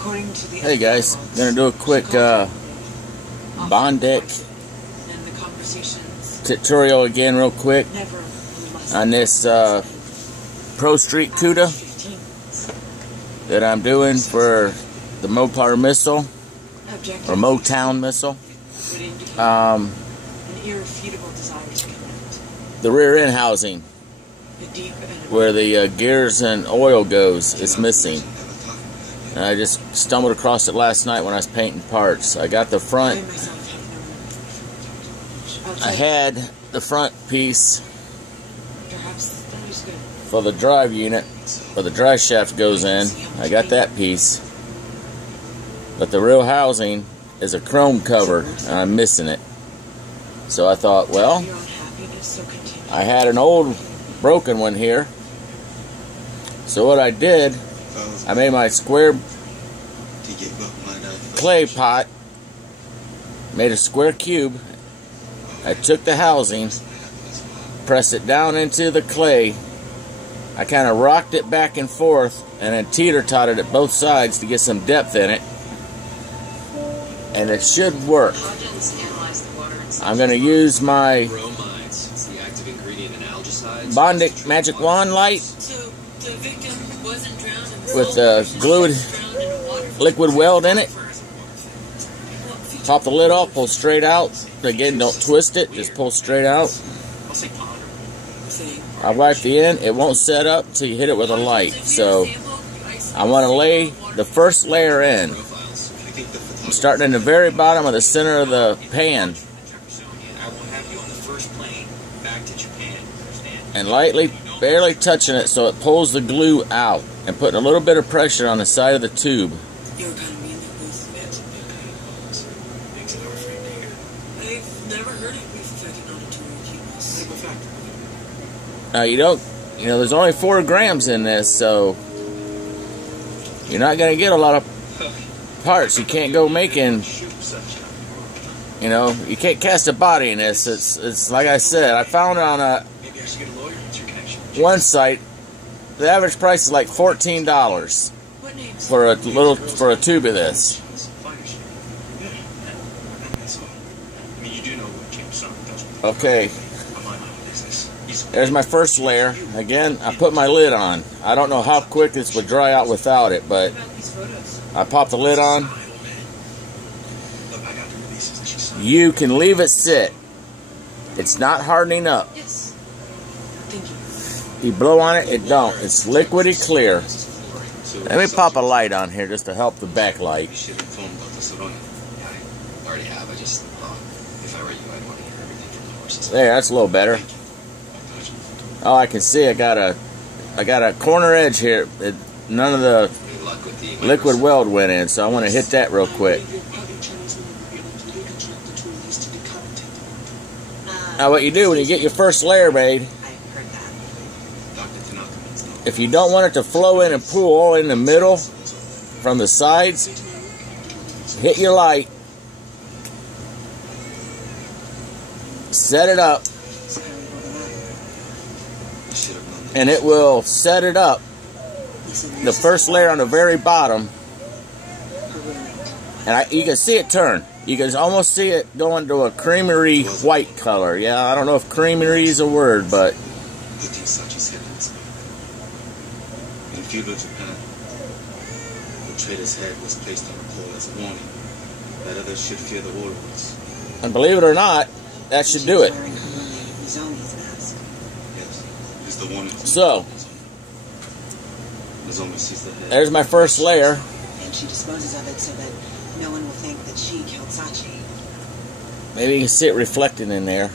Hey guys, gonna do a quick Bondic tutorial again real quick on this Pro Street Cuda that I'm doing for the Mopar missile or Motown missile. The rear end housing where the gears and oil goes is missing. And I just stumbled across it last night when I was painting parts. I got the front. I had the front piece for the drive unit, where the drive shaft goes in. I got that piece. But the real housing is a chrome cover, and I'm missing it. So I thought, well, I had an old broken one here. So what I did, I made my square clay pot, made a square cube. I took the housing, pressed it down into the clay. I kind of rocked it back and forth and then teeter-totted it both sides to get some depth in it. And it should work. I'm going to use my Bondic magic wand light with the glued liquid weld in it. Pop the lid off, pull straight out. Again, don't twist it, just pull straight out. I wipe the end, it won't set up until you hit it with a light. So I want to lay the first layer in. I'm starting in the very bottom of the center of the pan. And lightly, barely touching it so it pulls the glue out. And putting a little bit of pressure on the side of the tube. Now there's only 4 grams in this, so you're not going to get a lot of parts. You can't go making, you can't cast a body in this. It's like I said, I found it on one site. The average price is like $14 for a tube of this. Okay. There's my first layer. Again, I put my lid on. I don't know how quick this would dry out without it, but I pop the lid on. You can leave it sit. It's not hardening up. You blow on it, it don't. It's liquidy clear. Let me pop a light on here just to help the backlight. There, that's a little better. Oh, I can see I got a corner edge here. None of the liquid weld went in, so I want to hit that real quick. Now what you do when you get your first layer made, if you don't want it to flow in and pool all in the middle from the sides, hit your light, set it up, and it will set it up, the first layer on the very bottom, and you can see it turn. You can almost see it going to a creamery white color. Yeah, I don't know if creamery is a word, but in feudal Japan, the trader's head was placed on a pole as a warning that others should fear the warlords. And believe it or not, that should do it. So, there's my first layer. And she disposes of it so that no one will think that she killed Sachi. Maybe you can see it reflecting in there.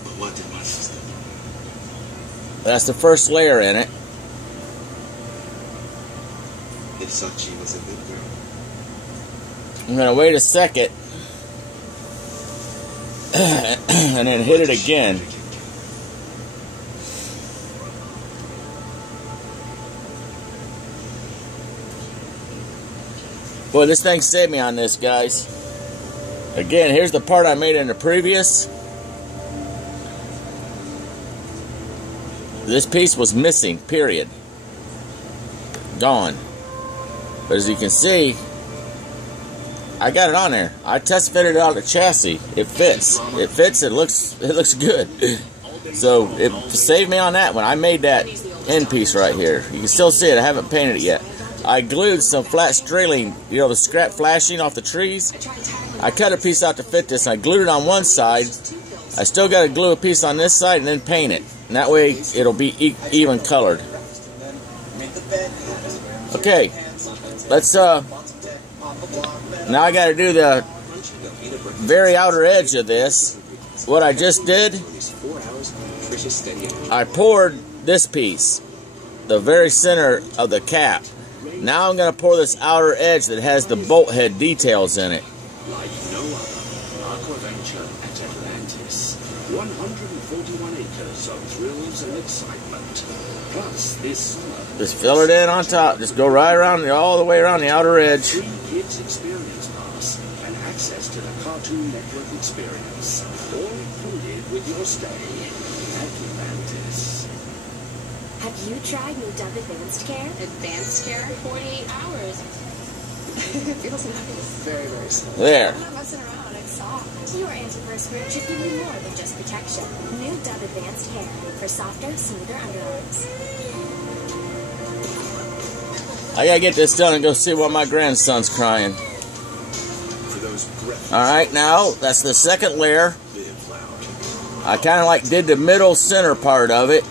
That's the first layer in it. If Sachi was a good girl. I'm going to wait a second and then hit it again. Boy, this thing saved me on this, guys. Again, here's the part I made in the previous. This piece was missing, period. Gone. But as you can see, I got it on there. I test fitted out the chassis. It fits. It fits. It looks good. So it saved me on that one. I made that end piece right here. You can still see it. I haven't painted it yet. I glued some flat striling, you know, the scrap flashing off the trees. I cut a piece out to fit this, and I glued it on one side. I still got to glue a piece on this side and then paint it. And that way it'll be even colored. Okay, let's now I got to do the very outer edge of this. What I just did, I poured this piece, the very center of the cap. Now I'm going to pour this outer edge that has the bolt head details in it. Like no other, Aquaventure at Atlantis. 141 acres of thrills and excitement. Plus, this summer, just fill it in on top. Just go right around, all the way around the outer edge. 3 kids experience pass and access to the Cartoon Network experience. All included with your stay at Atlantis. Have you tried new Dove Advanced Care? Advanced care? 48 hours. It feels nice. Very, very slow. There. I'm not messing around. It's soft. Your antiperspirant should give you more than just protection. New Dove Advanced Care for softer, smoother underarms. I gotta get this done and go see why my grandson's crying. Alright, now that's the second layer. I kind of like did the middle center part of it.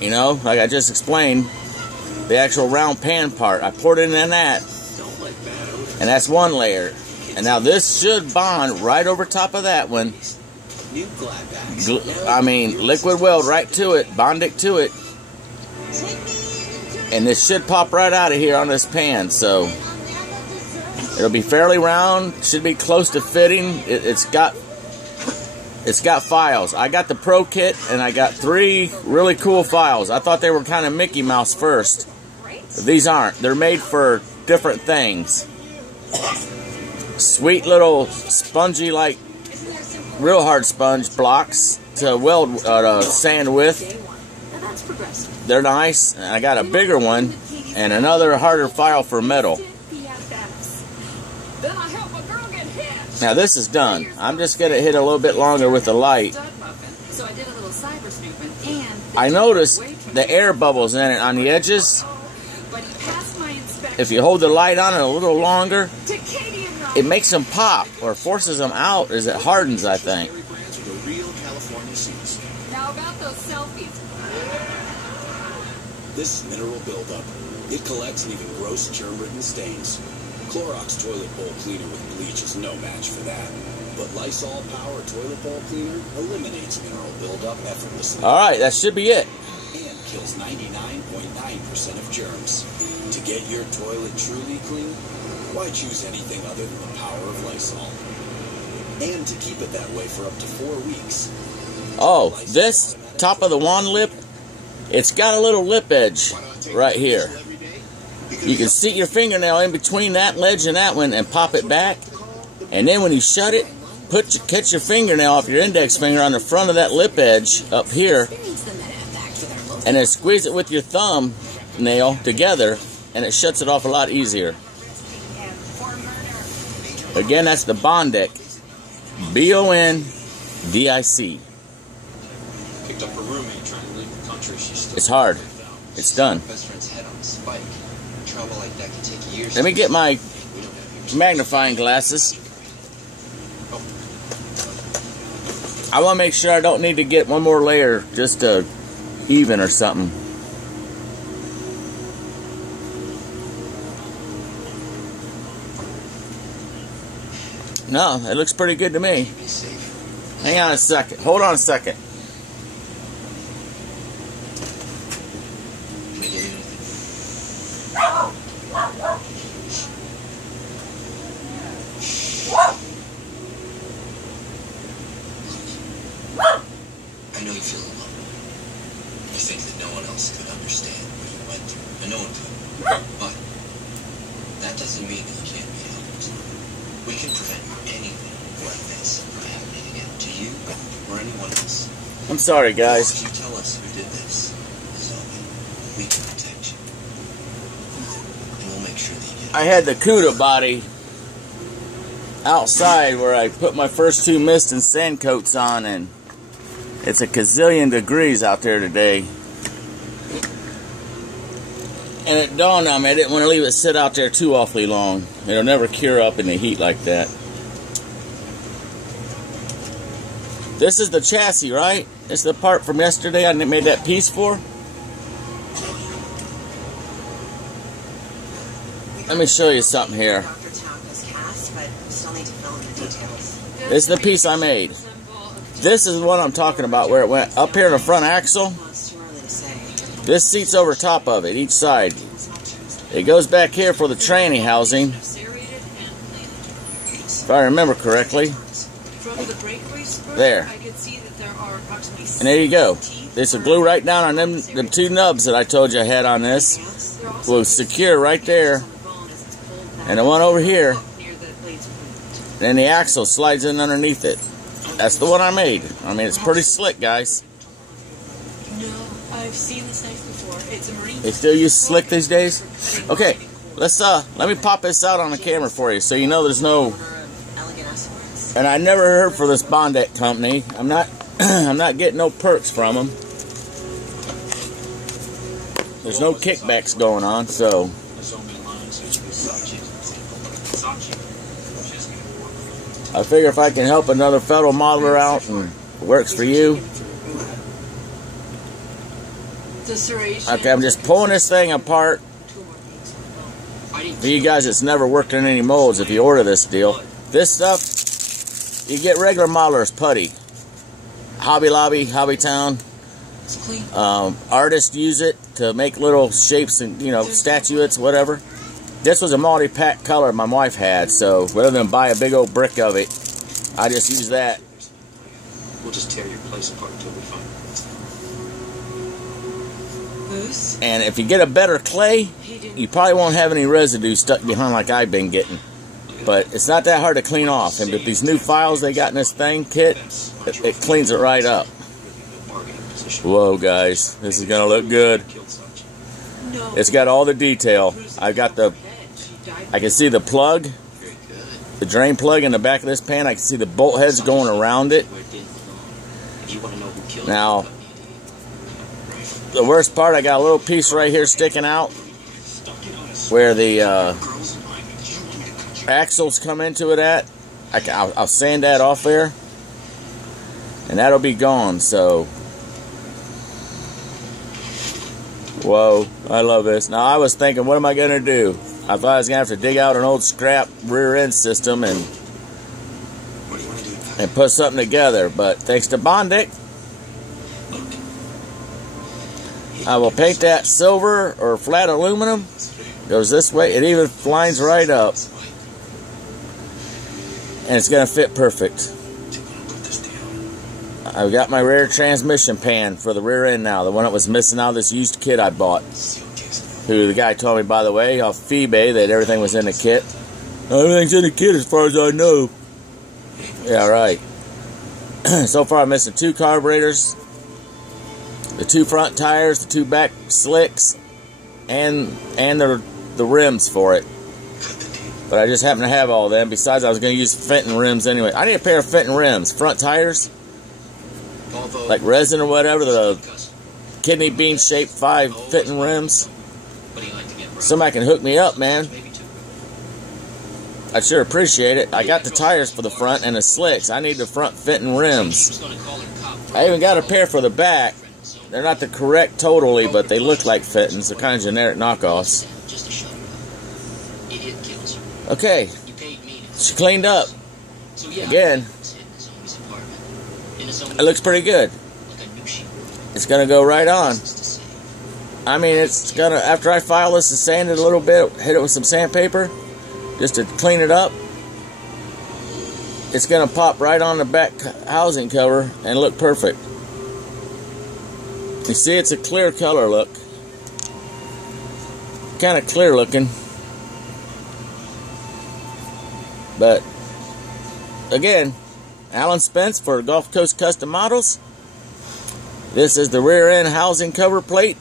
You know, like I just explained, the actual round pan part. I poured it in that, and that's one layer. And now this should bond right over top of that one. I mean, liquid weld right to it, Bondic to it. And this should pop right out of here on this pan, so it'll be fairly round, should be close to fitting. It's got files. I got the Pro Kit, and I got 3 really cool files. I thought they were kind of Mickey Mouse first. These aren't. They're made for different things. Sweet little spongy, like real hard sponge blocks to weld, sand with. They're nice. And I got a bigger one and another harder file for metal. Now this is done. I'm just going to hit a little bit longer with the light. I noticed the air bubbles in it on the edges. If you hold the light on it a little longer, it makes them pop or forces them out as it hardens, I think. Now about those selfies. This is mineral buildup. It collects and even gross germ-ridden stains. Clorox toilet bowl cleaner with bleach is no match for that. But Lysol Power Toilet Bowl Cleaner eliminates mineral buildup effortlessly. Alright, that should be it. And kills 99.9% of germs. To get your toilet truly clean, why choose anything other than the power of Lysol? And to keep it that way for up to 4 weeks. Oh, this top of the wand lip, it's got a little lip edge right here. You can stick your fingernail in between that ledge and that one and pop it back. And then when you shut it, catch your fingernail off your index finger on the front of that lip edge up here. And then squeeze it with your thumb nail together, and it shuts it off a lot easier. Again, that's the Bondic. B-O-N-D-I-C. Picked up a roommate trying to leave the country. It's hard. It's done. Best friend's head on a spike. Trouble like that can take years. Let me get my magnifying glasses. I want to make sure I don't need to get one more layer just to even or something. No, it looks pretty good to me. Hang on a second. Hold on a second. I know you feel alone. You think that no one else could understand what you went through, and no one could. But that doesn't mean that you can't be helped. We can prevent anything like this from happening again to you or anyone else. I'm sorry, guys. If you tell us who did this, Zoe, we can protect you. And we'll make sure that you get I had the Cuda body outside where I put my first 2 mist and sand coats on, and it's a gazillion degrees out there today. And it dawned on me I didn't want to leave it sit out there too awfully long. It'll never cure up in the heat like that. This is the chassis, right? This is the part from yesterday I made that piece for. Let me show you something here. This is the piece I made. This is what I'm talking about, where it went up here in the front axle. This seat's over top of it, each side. It goes back here for the tranny housing, if I remember correctly. There. And there you go. This will glue right down on them 2 nubs that I told you I had on this. Will secure right there. And the one over here, then the axle slides in underneath it. That's the one I made. I mean, it's pretty slick, guys. No, I've seen this knife before. It's a marine. They still use slick these days? Okay, let me pop this out on the camera for you so you know there's no. And I never heard for this Bondic company. I'm not I'm not getting no perks from them. There's no kickbacks going on, so I figure if I can help another fellow modeler out and it works for you. Okay, I'm just pulling this thing apart for you guys that's never worked in any molds. If you order this deal, this stuff you get regular modelers putty. Hobby Lobby, Hobby Town, artists use it to make little shapes and, you know, statuettes, whatever. This was a multi-pack color my wife had, so rather than buy a big old brick of it, I just use that. We'll just tear your place apart until we find it. And if you get a better clay, you probably won't have any residue stuck behind like I've been getting. But it's not that hard to clean off. And with these new files they got in this thing kit, it cleans it right up. Whoa, guys, this is gonna look good. It's got all the detail. I can see the plug, the drain plug in the back of this pan. I can see the bolt heads going around it. Now, the worst part, I got a little piece right here sticking out where the axles come into it at. I'll sand that off there, and that'll be gone. So, whoa, I love this. Now, I was thinking, what am I going to do? I thought I was going to have to dig out an old scrap rear end system and put something together. But thanks to Bondic, I will paint that silver or flat aluminum. Goes this way. It even lines right up. And it's going to fit perfect. I've got my rear transmission pan for the rear end now. The one that was missing out of this used kit I bought. Who the guy told me, by the way, off eBay, that everything was in the kit. Everything's in the kit as far as I know. Yeah, right. So far I'm missing 2 carburetors, the 2 front tires, the 2 back slicks, and the rims for it. But I just happen to have all of them. Besides, I was going to use Fenton rims anyway. I need a pair of Fenton rims. Front tires, like resin or whatever, the kidney bean shaped 5 Fenton rims. Somebody can hook me up, man. I'd sure appreciate it. I got the tires for the front and the slicks. I need the front Fenton rims. I even got a pair for the back. They're not the correct totally, but they look like Fentons. They're kind of generic knockoffs. Okay, she cleaned up. Again, it looks pretty good. It's gonna go right on. I mean, it's gonna, after I file this and sand it a little bit, hit it with some sandpaper, just to clean it up, it's gonna pop right on the back housing cover and look perfect. You see, it's a clear color look. Kind of clear looking. But, again, Alan Spence for Gulf Coast Custom Models. This is the rear end housing cover plate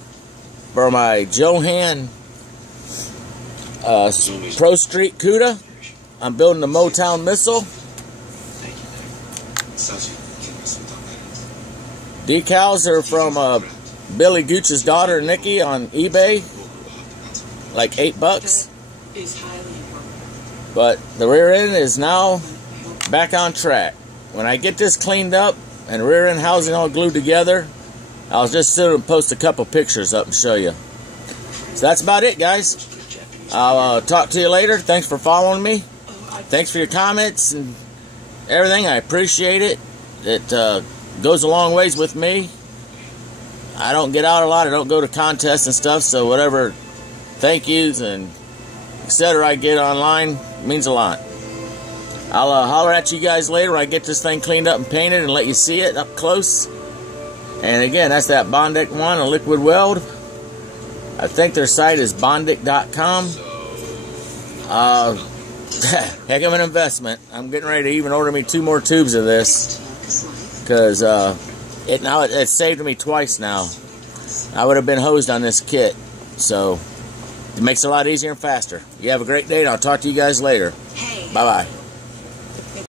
for my Jo-han Pro Street Cuda. I'm building the Motown missile. Thank you. Such a Decals are from Billy Gooch's daughter, Nikki, on eBay. Like $8. Is highly important. But the rear end is now back on track. When I get this cleaned up and rear end housing all glued together, I'll just sit and post a couple pictures up and show you. So that's about it, guys. I'll talk to you later. Thanks for following me. Thanks for your comments and everything. I appreciate it. It goes a long ways with me. I don't get out a lot. I don't go to contests and stuff, so whatever thank yous and etc. I get online means a lot. I'll holler at you guys later when I get this thing cleaned up and painted and let you see it up close. And again, that's that Bondic one, a liquid weld. I think their site is bondic.com. Heck of an investment. I'm getting ready to even order me 2 more tubes of this, because it saved me twice now. I would have been hosed on this kit, so it makes it a lot easier and faster. You have a great day, and I'll talk to you guys later. Bye bye.